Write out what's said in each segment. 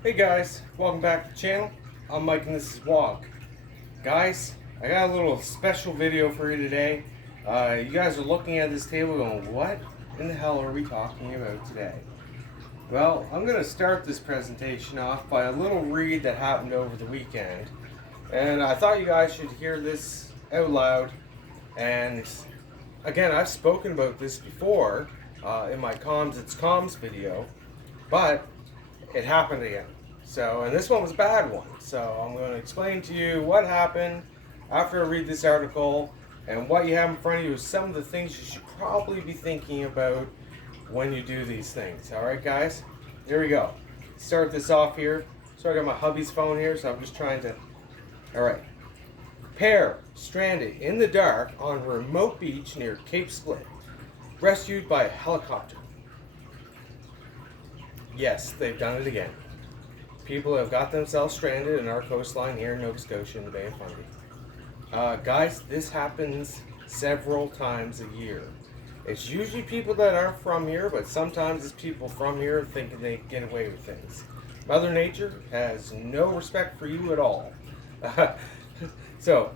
Hey guys, welcome back to the channel. I'm Mike and this is Wog. Guys, I got a little special video for you today. You guys are looking at this table going, what in the hell are we talking about today? Well, I'm going to start this presentation off by a little read that happened over the weekend. And I thought you guys should hear this out loud. And again, I've spoken about this before in my Comms It's Comms video, but it happened again. So, and this one was a bad one. So I'm going to explain to you what happened after I read this article, and what you have in front of you is some of the things you should probably be thinking about when you do these things. Alright guys, here we go. Start this off here. So I got my hubby's phone here, so I'm just trying to... Alright. Pair stranded in the dark on a remote beach near Cape Split. Rescued by a helicopter. Yes, they've done it again. People have got themselves stranded in our coastline here in Nova Scotia in the Bay of Fundy. Guys, this happens several times a year. It's usually people that aren't from here, but sometimes it's people from here thinking they get away with things. Mother Nature has no respect for you at all. So,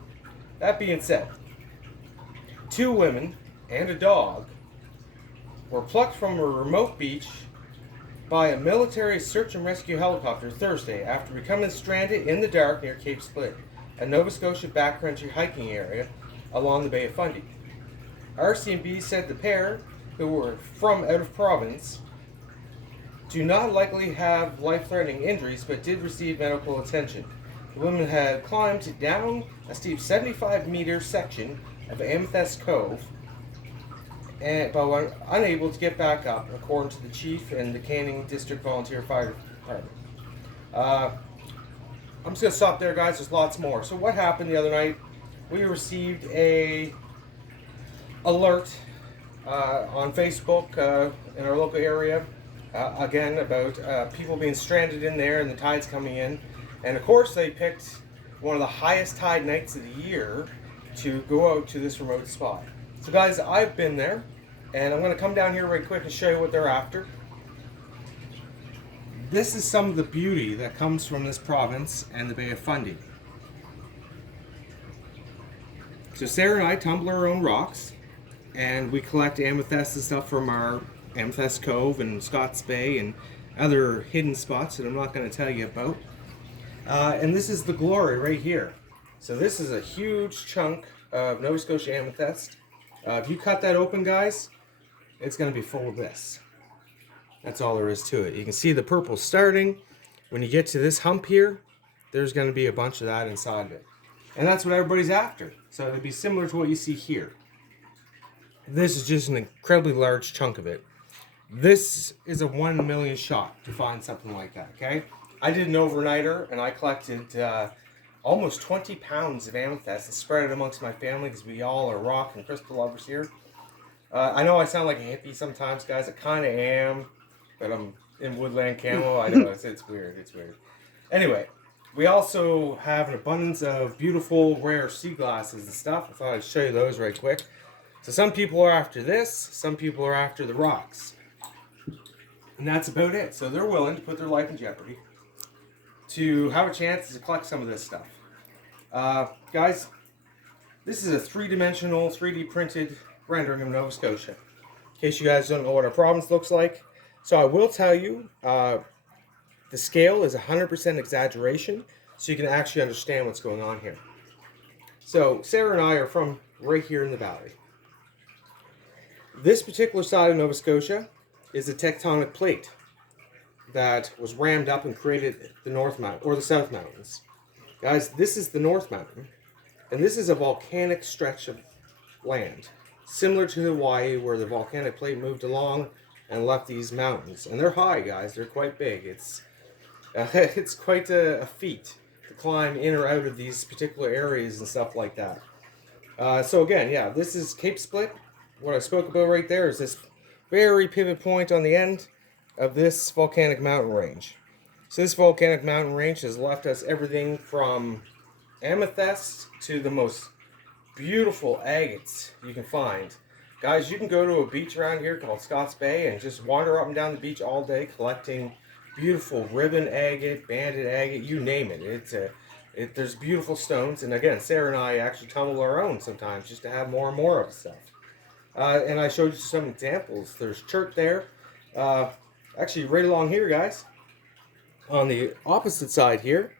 that being said, 2 women and a dog were plucked from a remote beach by a military search and rescue helicopter Thursday after becoming stranded in the dark near Cape Split, a Nova Scotia backcountry hiking area along the Bay of Fundy. RCMP said the pair, who were from out of province, do not likely have life-threatening injuries but did receive medical attention. The women had climbed down a steep 75-meter section of Amethyst Cove but were unable to get back up, according to the chief and the Canning District Volunteer Fire Department. I'm just going to stop there, guys. There's lots more. So what happened the other night? We received a alert on Facebook in our local area, again, about people being stranded in there and the tides coming in. And of course, they picked one of the highest tide nights of the year to go out to this remote spot. So guys, I've been there, and I'm going to come down here right quick and show you what they're after. This is some of the beauty that comes from this province and the Bay of Fundy. So Sarah and I tumble our own rocks, and we collect amethyst and stuff from our Amethyst Cove and Scott's Bay and other hidden spots that I'm not going to tell you about. And this is the glory right here. So this is a huge chunk of Nova Scotia amethyst. If you cut that open, guys, it's going to be full of this. That's all there is to it. You can see the purple starting. When you get to this hump here, there's going to be a bunch of that inside of it. And that's what everybody's after. So it'll be similar to what you see here. This is just an incredibly large chunk of it. This is a 1 million shot to find something like that, okay? I did an overnighter, and I collected almost 20 pounds of amethyst and spread it amongst my family because we all are rock and crystal lovers here. I know I sound like a hippie sometimes, guys. I kind of am, but I'm in woodland camo. I know, it's weird. It's weird. Anyway, we also have an abundance of beautiful, rare sea glasses and stuff. I thought I'd show you those right quick. So some people are after this. Some people are after the rocks. And that's about it. So they're willing to put their life in jeopardy to have a chance to collect some of this stuff. Guys, this is a 3-dimensional, 3D printed rendering of Nova Scotia. In case you guys don't know what our province looks like. So I will tell you, the scale is 100% exaggeration, so you can actually understand what's going on here. So Sarah and I are from right here in the valley. This particular side of Nova Scotia is a tectonic plate that was rammed up and created the North Mountain, or the South Mountains. Guys, this is the North Mountain, and this is a volcanic stretch of land, similar to Hawaii, where the volcanic plate moved along and left these mountains. And they're high, guys. They're quite big. It's quite a feat to climb in or out of these particular areas and stuff like that. So again, yeah, this is Cape Split. What I spoke about right there is this very pivot point on the end of this volcanic mountain range. So this volcanic mountain range has left us everything from amethyst to the most beautiful agates you can find. Guys, you can go to a beach around here called Scott's Bay and just wander up and down the beach all day collecting beautiful ribbon agate, banded agate, you name it. There's beautiful stones, and again, Sarah and I actually tumble our own sometimes just to have more and more of stuff. And I showed you some examples. There's chert there. Uh, Actually, right along here, guys, on the opposite side here,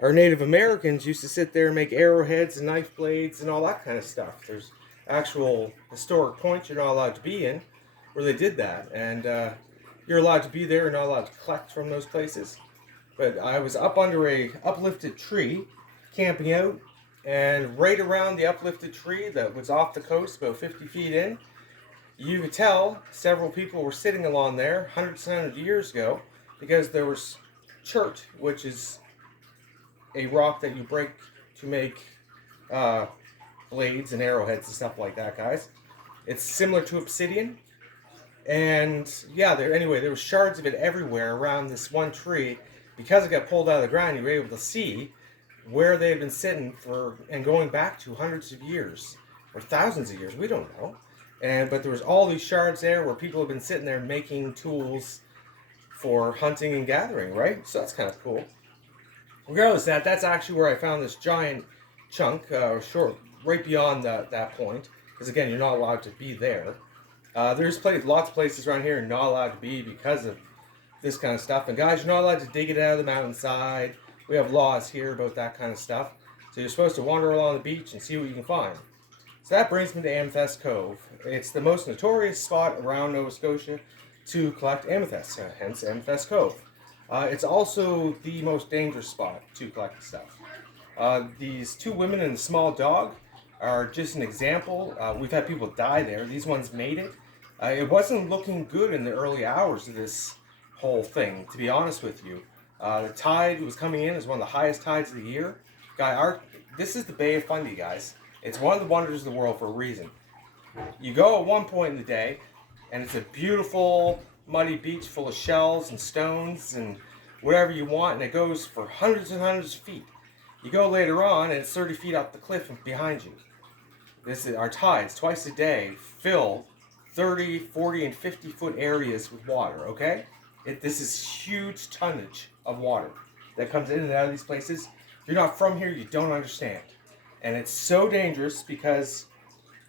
our Native Americans used to sit there and make arrowheads and knife blades and all that kind of stuff. There's actual historic points you're not allowed to be in where they did that, and you're allowed to be there and not allowed to collect from those places. But I was up under a uplifted tree, camping out, and right around the uplifted tree that was off the coast, about 50 feet in, you could tell several people were sitting along there hundreds and hundreds of years ago because there was chert, which is a rock that you break to make uh, blades and arrowheads and stuff like that, guys. It's similar to obsidian, and yeah, there was shards of it everywhere around this one tree. Because it got pulled out of the ground, you were able to see where they had been sitting for and going back to hundreds of years or thousands of years. We don't know, but there was all these shards there where people have been sitting there making tools for hunting and gathering, right? So that's kind of cool. Regardless of that, that's actually where I found this giant chunk, short, right beyond that point. Because again, you're not allowed to be there. There's lots of places around here you're not allowed to be because of this kind of stuff. And guys, you're not allowed to dig it out of the mountainside. We have laws here about that kind of stuff. So you're supposed to wander along the beach and see what you can find. So that brings me to Amethyst Cove. It's the most notorious spot around Nova Scotia to collect amethyst, hence Amethyst Cove. It's also the most dangerous spot to collect stuff. These two women and a small dog are just an example. We've had people die there. These ones made it. It wasn't looking good in the early hours of this whole thing, to be honest with you. The tide was coming in as one of the highest tides of the year. This is the Bay of Fundy, guys. It's one of the wonders of the world for a reason. You go at one point in the day, and it's a beautiful, muddy beach full of shells and stones and whatever you want, and it goes for hundreds and hundreds of feet. You go later on, and it's 30 feet up the cliff behind you. Our tides, twice a day, fill 30, 40, and 50-foot areas with water, okay? This is huge tonnage of water that comes in and out of these places. If you're not from here, you don't understand. And it's so dangerous because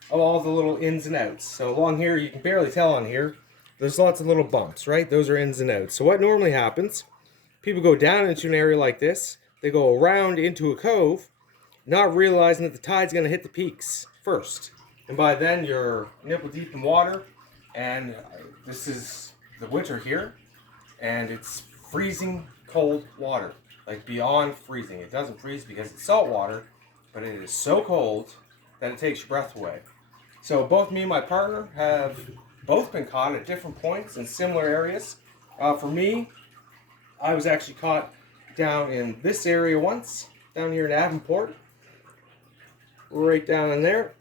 of all the little ins and outs. So along here, you can barely tell on here, there's lots of little bumps, right? Those are ins and outs. So what normally happens, people go down into an area like this, they go around into a cove, not realizing that the tide's going to hit the peaks first. And by then, you're nipple deep in water, and this is the winter here, and it's freezing cold water, like beyond freezing. It doesn't freeze because it's salt water, but it is so cold that it takes your breath away. So both me and my partner have both been caught at different points in similar areas. For me, I was actually caught down in this area once, down here in Davenport, right down in there.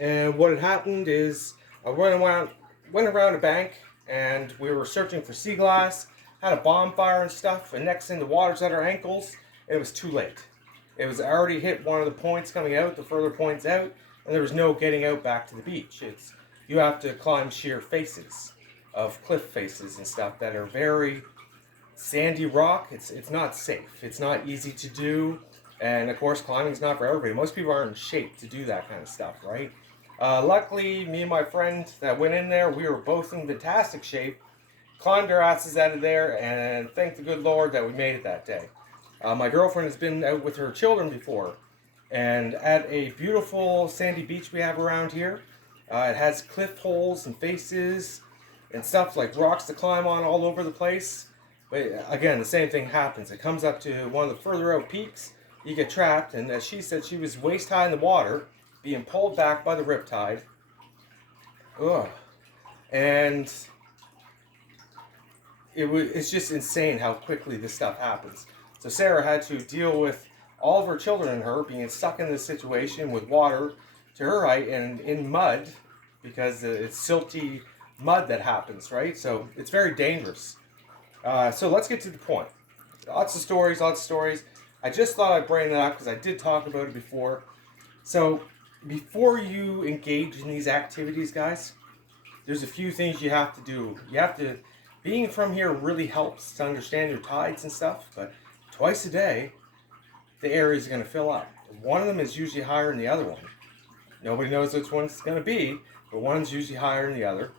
And what had happened is I went around a bank, and we were searching for sea glass, had a bonfire and stuff, and next thing the water's at our ankles. It was too late. It was already hit one of the points coming out, the further points out, and there was no getting out back to the beach. You have to climb sheer faces of cliff faces and stuff that are very sandy rock. It's not safe. It's not easy to do, and of course climbing's not for everybody. Most people aren't in shape to do that kind of stuff, right? Luckily, me and my friend that went in there, we were both in fantastic shape, climbed our asses out of there, and thank the good Lord that we made it that day. My girlfriend has been out with her children before, and at a beautiful sandy beach we have around here, it has cliff holes and faces and stuff like rocks to climb on all over the place. But again, the same thing happens. It comes up to one of the further out peaks, you get trapped, and as she said, she was waist high in the water, being pulled back by the riptide. Ugh. And it's just insane how quickly this stuff happens. So Sarah had to deal with all of her children and her being stuck in this situation with water to her height and in mud, because it's silty mud that happens, right? So it's very dangerous. So let's get to the point. Lots of stories. I just thought I'd bring that up because I did talk about it before. So before you engage in these activities, guys, there's a few things you have to do. You have to being from here really helps to understand your tides and stuff, but twice a day, the area is going to fill up. One of them is usually higher than the other one. Nobody knows which one it's going to be, but one's usually higher than the other.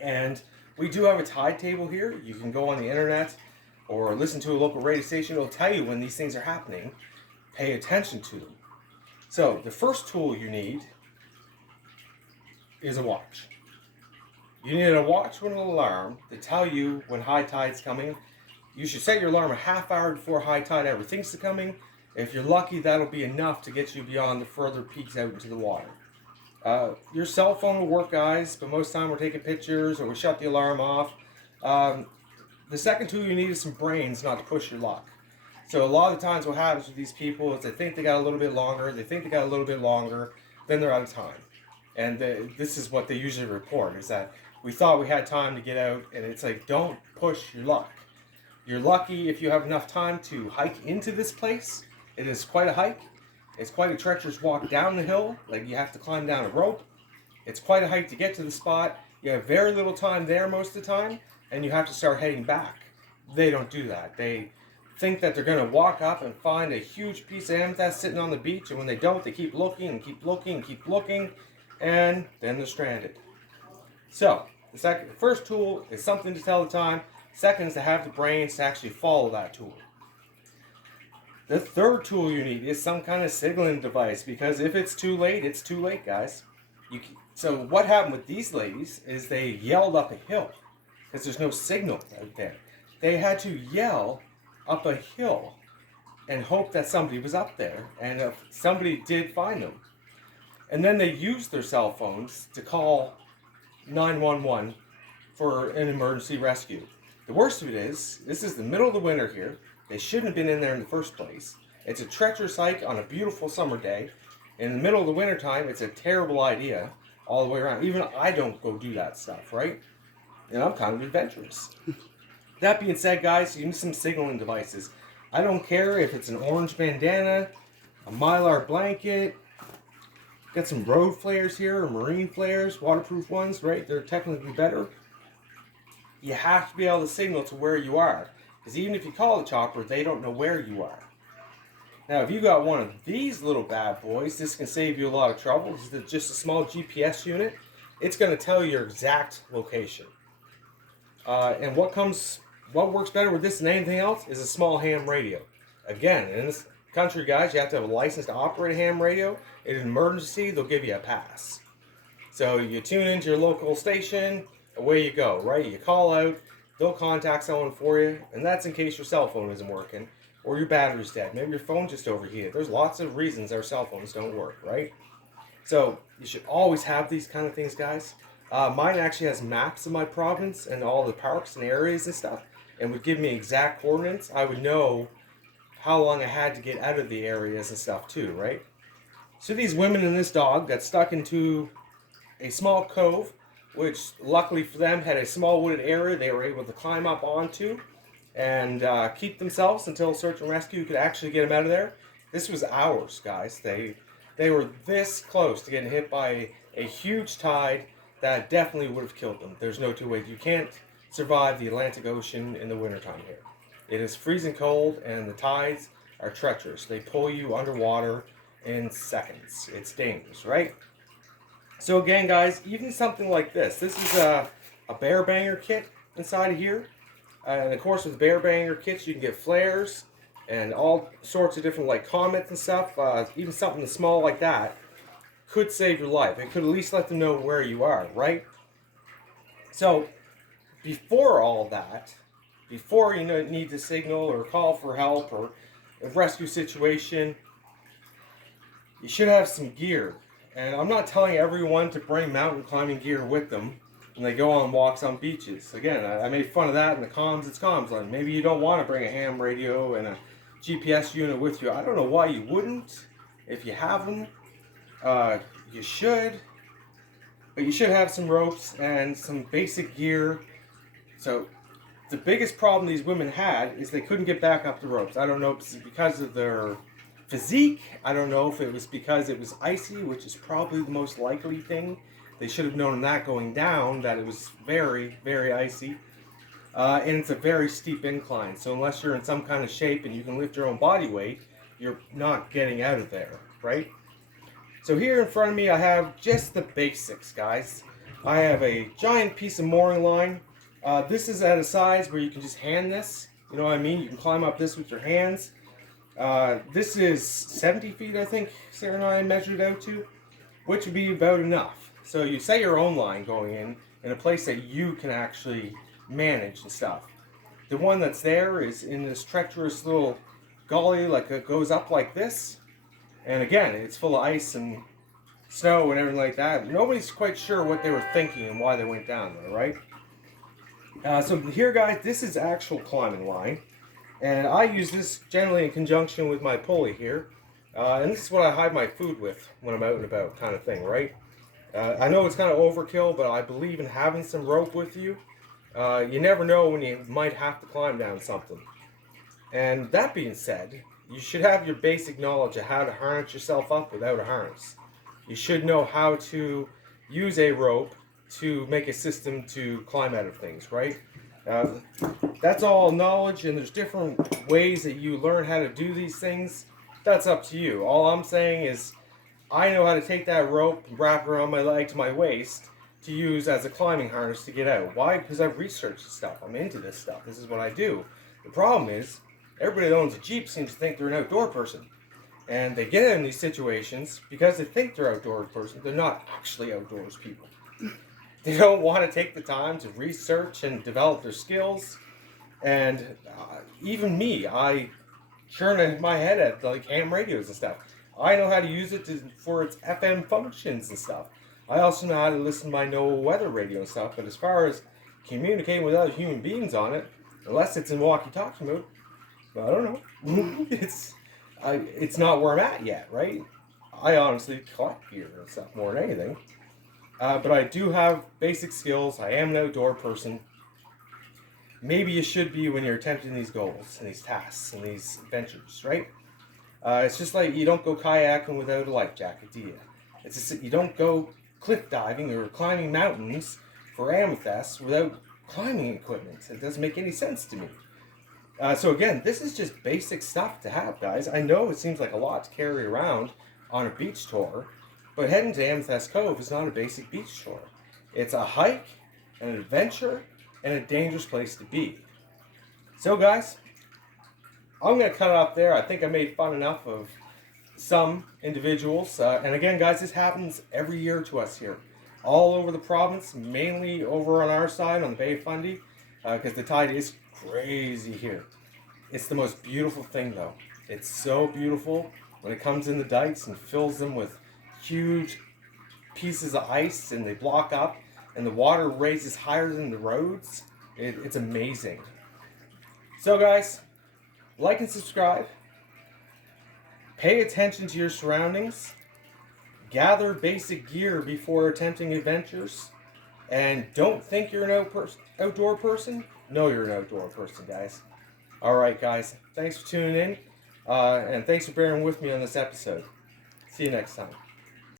And we do have a tide table here. You can go on the internet or listen to a local radio station. It'll tell you when these things are happening. Pay attention to them. So the first tool you need is a watch. You need a watch with an alarm to tell you when high tide's coming. You should set your alarm a half hour before high tide ever thinks of coming. If you're lucky, that'll be enough to get you beyond the further peaks out into the water. Your cell phone will work, guys, but most of the time we're taking pictures or we shut the alarm off. The second tool you need is some brains, not to push your luck. So a lot of the times what happens with these people is they think they got a little bit longer, then they're out of time. And this is what they usually report, is that we thought we had time to get out, and it's like, don't push your luck. You're lucky if you have enough time to hike into this place. It is quite a hike. It's quite a treacherous walk down the hill, like you have to climb down a rope. It's quite a hike to get to the spot. You have very little time there most of the time, and you have to start heading back. They don't do that. They think that they're going to walk up and find a huge piece of amethyst sitting on the beach, and when they don't, they keep looking and keep looking and keep looking, and then they're stranded. So, the first tool is something to tell the time. Second is to have the brains to actually follow that tool. The third tool you need is some kind of signaling device, because if it's too late, it's too late, guys. So what happened with these ladies is they yelled up a hill because there's no signal out there. They had to yell up a hill and hope that somebody was up there, and if somebody did find them. And then they used their cell phones to call 911 for an emergency rescue. The worst of it is, this is the middle of the winter here. They shouldn't have been in there in the first place. It's a treacherous hike on a beautiful summer day. In the middle of the winter time, it's a terrible idea all the way around. Even I don't go do that stuff, right? And I'm kind of adventurous. That being said, guys, you need some signaling devices. I don't care if it's an orange bandana, a mylar blanket, got some road flares here, or marine flares, waterproof ones, right? They're technically better. You have to be able to signal to where you are. Because even if you call the chopper, they don't know where you are. Now, if you got one of these little bad boys, this can save you a lot of trouble. This is just a small GPS unit. It's going to tell you your exact location. And what works better with this than anything else is a small ham radio. Again, in this country, guys, you have to have a license to operate a ham radio. In an emergency, they'll give you a pass. So you tune into your local station, away you go, right? You call out, they'll contact someone for you, and that's in case your cell phone isn't working or your battery's dead. Maybe your phone just overheated. There's lots of reasons our cell phones don't work, right? So you should always have these kind of things, guys. Mine actually has maps of my province and all the parks and areas and stuff, and would give me exact coordinates. I would know how long I had to get out of the areas and stuff too, right? So these women and this dog got stuck into a small cove, which luckily for them had a small wooded area they were able to climb up onto and keep themselves until search and rescue could actually get them out of there. This was hours, guys. They were this close to getting hit by a huge tide that definitely would have killed them. There's no two ways. You can't survive the Atlantic Ocean in the wintertime here. It is freezing cold and the tides are treacherous. They pull you underwater in seconds. It's dangerous, right? So again, guys, even something like this. This is a bear banger kit inside of here. And of course, with bear banger kits, you can get flares and all sorts of different like comets and stuff. Even something small like that could save your life. It could at least let them know where you are, right? So before all that, before you need to signal or call for help or a rescue situation, you should have some gear. And I'm not telling everyone to bring mountain climbing gear with them when they go on walks on beaches. Again, I made fun of that in the comms. It's comms. Like maybe you don't want to bring a ham radio and a GPS unit with you. I don't know why you wouldn't. If you have them, you should. But you should have some ropes and some basic gear. So the biggest problem these women had is they couldn't get back up the ropes. I don't know if it's because of their physique. I don't know if it was because it was icy, which is probably the most likely thing. They should have known that going down, that it was very, very icy. and it's a very steep incline. So unless you're in some kind of shape and you can lift your own body weight, you're not getting out of there, right? So here in front of me I have just the basics, guys. I have a giant piece of mooring line. This is at a size where you can just hand this, you know what I mean? You can climb up this with your hands. This is 70 feet, I think Sarah and I measured out to, which would be about enough. So you set your own line going in a place that you can actually manage and stuff. The one that's there is in this treacherous little gully, like it goes up like this. And again, it's full of ice and snow and everything like that. Nobody's quite sure what they were thinking and why they went down there, right? So here, guys, this is actual climbing line. And I use this generally in conjunction with my pulley here. And this is what I hide my food with when I'm out and about, kind of thing, right? I know it's kind of overkill, but I believe in having some rope with you. You never know when you might have to climb down something. And that being said, you should have your basic knowledge of how to harness yourself up without a harness. You should know how to use a rope to make a system to climb out of things, right? That's all knowledge, and there's different ways that you learn how to do these things. That's up to you. All I'm saying is I know how to take that rope and wrap it around my leg to my waist to use as a climbing harness to get out. Why? Because I've researched this stuff. I'm into this stuff. This is what I do. The problem is everybody that owns a Jeep seems to think they're an outdoor person. And they get in these situations because they think they're outdoor person. They're not actually outdoors people. They don't want to take the time to research and develop their skills. And even me, I churn my head at like ham radios and stuff. I know how to use it for its FM functions and stuff. I also know how to listen to my no weather radio and stuff. But as far as communicating with other human beings on it, unless it's in walkie-talkie mode, I don't know. It's not where I'm at yet, right? I honestly collect gear and stuff more than anything. But I do have basic skills. I am an outdoor person. Maybe you should be when you're attempting these goals and these tasks and these adventures, right? It's just like you don't go kayaking without a life jacket, do you? It's just, you don't go cliff diving or climbing mountains for amethyst without climbing equipment. It doesn't make any sense to me. So again, this is just basic stuff to have, guys. I know it seems like a lot to carry around on a beach tour, but heading to Amethyst Cove is not a basic beach tour. It's a hike, an adventure, and a dangerous place to be. So guys, I'm going to cut it off there. I think I made fun enough of some individuals. And again, guys, this happens every year to us here. All over the province, mainly over on our side, on the Bay of Fundy, because the tide is crazy here. It's the most beautiful thing, though. It's so beautiful when it comes in the dikes and fills them with huge pieces of ice, and they block up, and the water raises higher than the roads. It's amazing. So guys, like and subscribe. Pay attention to your surroundings. Gather basic gear before attempting adventures. And don't think you're an outdoor person. Know you're an outdoor person, guys. Alright, guys. Thanks for tuning in. And thanks for bearing with me on this episode. See you next time.